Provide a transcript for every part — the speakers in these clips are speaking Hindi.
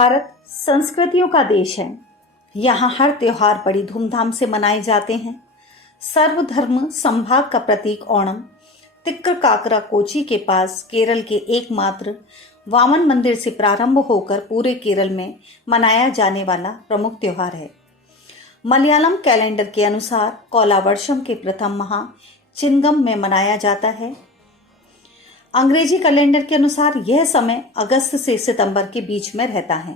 भारत संस्कृतियों का देश है। यहाँ हर त्योहार बड़ी धूमधाम से मनाए जाते हैं। सर्वधर्म संभाग का प्रतीक ओणम तिक्कर कोची के पास केरल के एकमात्र वामन मंदिर से प्रारंभ होकर पूरे केरल में मनाया जाने वाला प्रमुख त्योहार है। मलयालम कैलेंडर के अनुसार कोलावर्षम के प्रथम माह चिंगम में मनाया जाता है। अंग्रेजी कैलेंडर के अनुसार यह समय अगस्त से सितंबर के बीच में रहता है।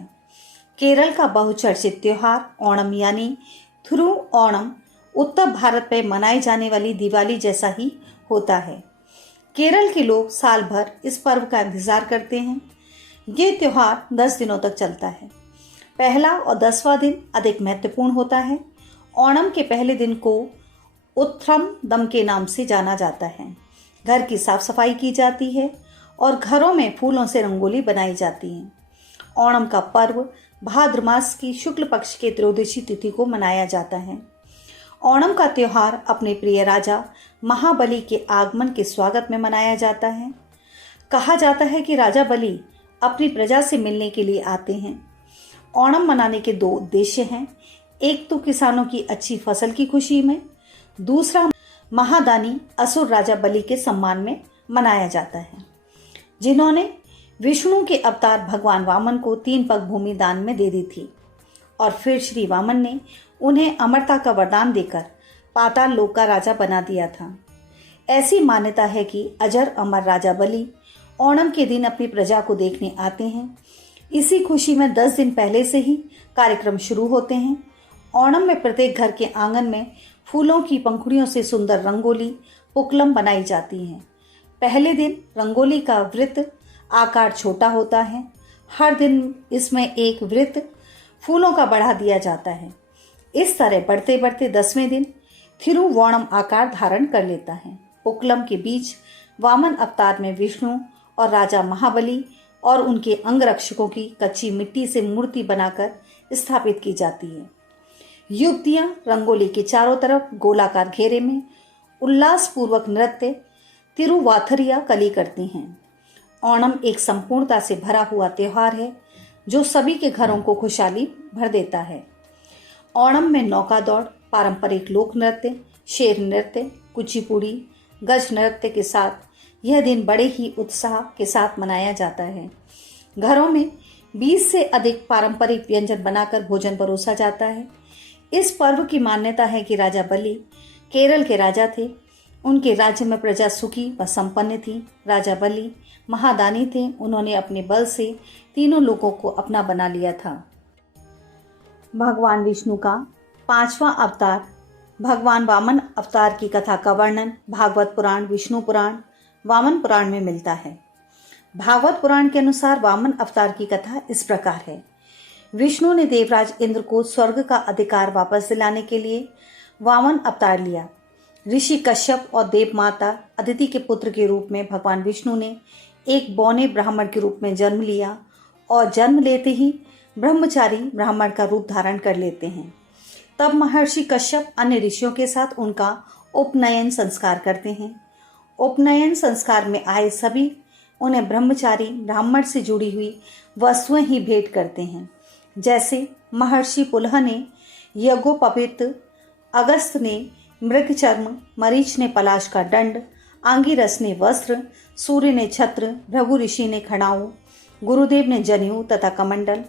केरल का बहुचर्चित त्योहार ओणम यानी थिरु ओणम उत्तर भारत में मनाई जाने वाली दिवाली जैसा ही होता है। केरल के लोग साल भर इस पर्व का इंतजार करते हैं। ये त्योहार 10 दिनों तक चलता है। पहला और 10वां दिन अधिक महत्वपूर्ण होता है। ओणम के पहले दिन को उत्थरम दम के नाम से जाना जाता है। घर की साफ सफाई की जाती है और घरों में फूलों से रंगोली बनाई जाती है। ओणम का पर्व भाद्र मास की शुक्ल पक्ष के त्रयोदशी तिथि को मनाया जाता है। ओणम का त्योहार अपने प्रिय राजा महाबली के आगमन के स्वागत में मनाया जाता है। कहा जाता है कि राजा बलि अपनी प्रजा से मिलने के लिए आते हैं। ओणम मनाने के 2 उद्देश्य हैं। एक तो किसानों की अच्छी फसल की खुशी में, दूसरा महादानी असुर राजा बलि के सम्मान में मनाया जाता है, जिन्होंने विष्णु के अवतार भगवान वामन को 3 पग भूमि दान में दे दी थी और फिर श्री वामन ने उन्हें अमरता का वरदान देकर पाताल लोक का राजा बना दिया था। ऐसी मान्यता है कि अजर अमर राजा बलि ओणम के दिन अपनी प्रजा को देखने आते हैं। इसी खुशी में 10 दिन पहले से ही कार्यक्रम शुरू होते हैं। ओणम में प्रत्येक घर के आंगन में फूलों की पंखुड़ियों से सुंदर रंगोली पुक्कलम बनाई जाती हैं। पहले दिन रंगोली का वृत्त आकार छोटा होता है। हर दिन इसमें एक वृत्त फूलों का बढ़ा दिया जाता है। इस तरह बढ़ते बढ़ते 10वें दिन थिरुवोणम आकार धारण कर लेता है। पुक्कलम के बीच वामन अवतार में विष्णु और राजा महाबली और उनके अंगरक्षकों की कच्ची मिट्टी से मूर्ति बनाकर स्थापित की जाती है। युवतियां रंगोली के चारों तरफ गोलाकार घेरे में उल्लासपूर्वक नृत्य तिरुवाथरिया कली करती हैं। ओणम एक संपूर्णता से भरा हुआ त्योहार है जो सभी के घरों को खुशहाली भर देता है। ओणम में नौका दौड़, पारंपरिक लोक नृत्य, शेर नृत्य, कुचिपुड़ी, गज नृत्य के साथ यह दिन बड़े ही उत्साह के साथ मनाया जाता है। घरों में 20 से अधिक पारंपरिक व्यंजन बनाकर भोजन परोसा जाता है। इस पर्व की मान्यता है कि राजा बलि केरल के राजा थे। उनके राज्य में प्रजा सुखी व संपन्न थी। राजा बलि महादानी थे। उन्होंने अपने बल से तीनों लोगों को अपना बना लिया था। भगवान विष्णु का 5वां अवतार भगवान वामन अवतार की कथा का वर्णन भागवत पुराण, विष्णु पुराण, वामन पुराण में मिलता है। भागवत पुराण के अनुसार वामन अवतार की कथा इस प्रकार है। विष्णु ने देवराज इंद्र को स्वर्ग का अधिकार वापस दिलाने के लिए वामन अवतार लिया। ऋषि कश्यप और देव माता अदिति के पुत्र के रूप में भगवान विष्णु ने एक बौने ब्राह्मण के रूप में जन्म लिया और जन्म लेते ही ब्रह्मचारी ब्राह्मण का रूप धारण कर लेते हैं। तब महर्षि कश्यप अन्य ऋषियों के साथ उनका उपनयन संस्कार करते हैं। उपनयन संस्कार में आए सभी उन्हें ब्रह्मचारी ब्राह्मण से जुड़ी हुई वस्तुएं ही भेंट करते हैं, जैसे महर्षि पुलह ने यज्ञोपवीत, अगस्त ने मृग चर्म, मरीच ने पलाश का दंड, आंगिरस ने वस्त्र, सूर्य ने छत्र, भृगु ऋषि ने खड़ाऊ, गुरुदेव ने जनेऊ तथा कमंडल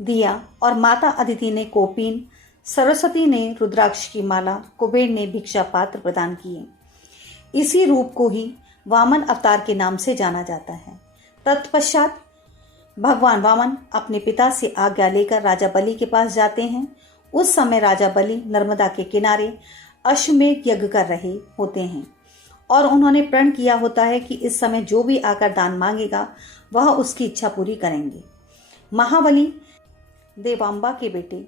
दिया और माता अदिति ने कोपीन, सरस्वती ने रुद्राक्ष की माला, कुबेर ने भिक्षा पात्र प्रदान किए। इसी रूप को ही वामन अवतार के नाम से जाना जाता है। तत्पश्चात भगवान वामन अपने पिता से आज्ञा लेकर राजा बलि के पास जाते हैं। उस समय राजा बलि नर्मदा के किनारे अश्वमेध यज्ञ कर रहे होते हैं और उन्होंने प्रण किया होता है कि इस समय जो भी आकर दान मांगेगा वह उसकी इच्छा पूरी करेंगे। महाबली देवांबा के बेटे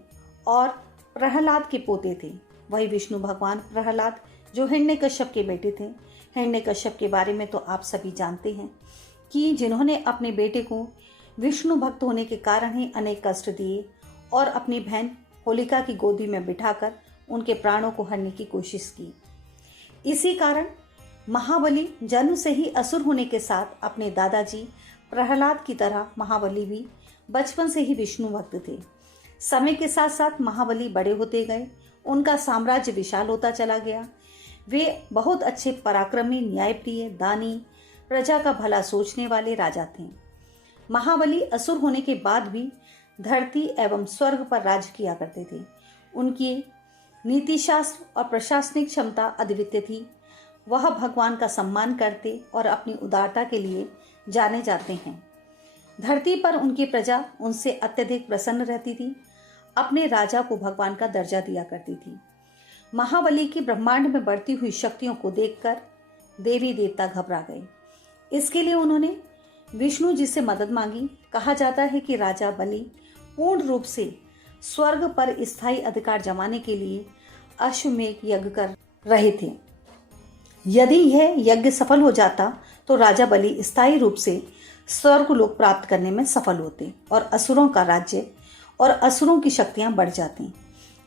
और प्रहलाद के पोते थे। वही विष्णु भगवान प्रहलाद जो हिरण्यकश्यप के बेटे थे। हिरण्यकश्यप के बारे में तो आप सभी जानते हैं कि जिन्होंने अपने बेटे को विष्णु भक्त होने के कारण ही अनेक कष्ट दिए और अपनी बहन होलिका की गोदी में बिठाकर उनके प्राणों को हरने की कोशिश की। इसी कारण महाबली जन्म से ही असुर होने के साथ अपने दादाजी प्रहलाद की तरह महाबली भी बचपन से ही विष्णु भक्त थे। समय के साथ साथ महाबली बड़े होते गए, उनका साम्राज्य विशाल होता चला गया। वे बहुत अच्छे पराक्रमी, न्यायप्रिय, दानी, प्रजा का भला सोचने वाले राजा थे। महाबली असुर होने के बाद भी धरती एवं स्वर्ग पर राज किया करते थे। उनकी नीतिशास्त्र और प्रशासनिक क्षमता अद्वितीय थी। वह भगवान का सम्मान करते और अपनी उदारता के लिए जाने जाते हैं। धरती पर उनकी प्रजा उनसे अत्यधिक प्रसन्न रहती थी। अपने राजा को भगवान का दर्जा दिया करती थी। महाबली की ब्रह्मांड में बढ़ती हुई शक्तियों को देखकर देवी देवता घबरा गए। इसके लिए उन्होंने विष्णु जी से मदद मांगी। कहा जाता है कि राजा बलि पूर्ण रूप से स्वर्ग पर स्थायी अधिकार जमाने के लिए अश्वमेध यज्ञ कर रहे थे। यदि यह यज्ञ सफल हो जाता तो राजा बलि स्थायी रूप से स्वर्ग लोक प्राप्त करने में सफल होते और असुरों का राज्य और असुरों की शक्तियां बढ़ जाती।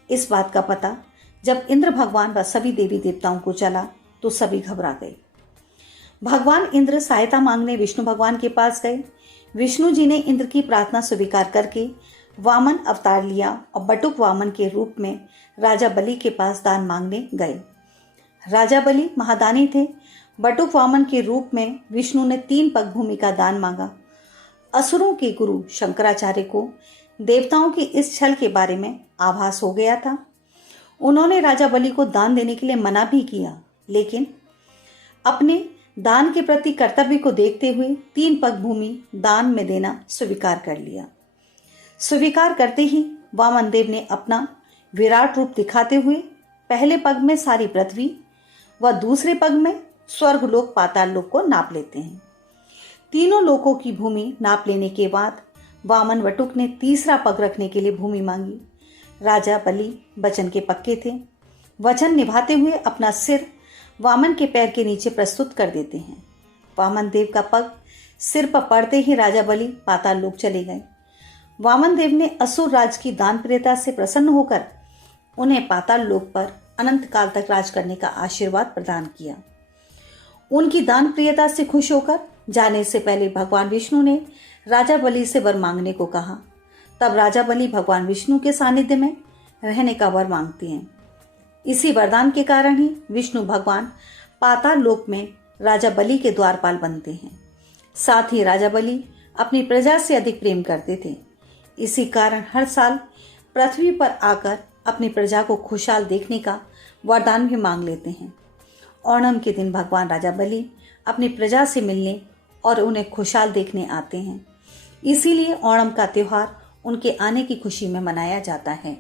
इस बात का पता जब इंद्र भगवान व सभी देवी देवताओं को चला तो सभी घबरा गए। भगवान इंद्र सहायता मांगने विष्णु भगवान के पास गए। विष्णु जी ने इंद्र की प्रार्थना स्वीकार करके वामन अवतार लिया और बटुक वामन के रूप में राजा बलि के पास दान मांगने गए। राजा बलि महादानी थे। बटुक वामन के रूप में विष्णु ने 3 पग भूमि का दान मांगा। असुरों के गुरु शंकराचार्य को देवताओं के इस छल के बारे में आभास हो गया था। उन्होंने राजा बलि को दान देने के लिए मना भी किया, लेकिन अपने दान के प्रति कर्तव्य को देखते हुए 3 पग भूमि दान में देना स्वीकार कर लिया। स्वीकार करते ही वामन देव ने अपना विराट रूप दिखाते हुए पहले पग में सारी पृथ्वी व दूसरे पग में स्वर्ग लोक पाताल लोक को नाप लेते हैं। तीनों लोकों की भूमि नाप लेने के बाद वामन वटुक ने तीसरा पग रखने के लिए भूमि मांगी। राजा बलि वचन के पक्के थे। वचन निभाते हुए अपना सिर वामन के पैर के नीचे प्रस्तुत कर देते हैं। वामन देव का पग सिर पर पड़ते ही राजा बलि पाताल लोक चले गए। वामन देव ने असुर राज की दान प्रियता से प्रसन्न होकर उन्हें पाताल लोक पर अनंत काल तक राज करने का आशीर्वाद प्रदान किया। उनकी दान प्रियता से खुश होकर जाने से पहले भगवान विष्णु ने राजा बलि से वर मांगने को कहा। तब राजा बलि भगवान विष्णु के सानिध्य में रहने का वर मांगते हैं। इसी वरदान के कारण ही विष्णु भगवान पाताल लोक में राजा बलि के द्वारपाल बनते हैं। साथ ही राजा बलि अपनी प्रजा से अधिक प्रेम करते थे। इसी कारण हर साल पृथ्वी पर आकर अपनी प्रजा को खुशहाल देखने का वरदान भी मांग लेते हैं। ओणम के दिन भगवान राजा बलि अपनी प्रजा से मिलने और उन्हें खुशहाल देखने आते हैं। इसीलिए ओणम का त्योहार उनके आने की खुशी में मनाया जाता है।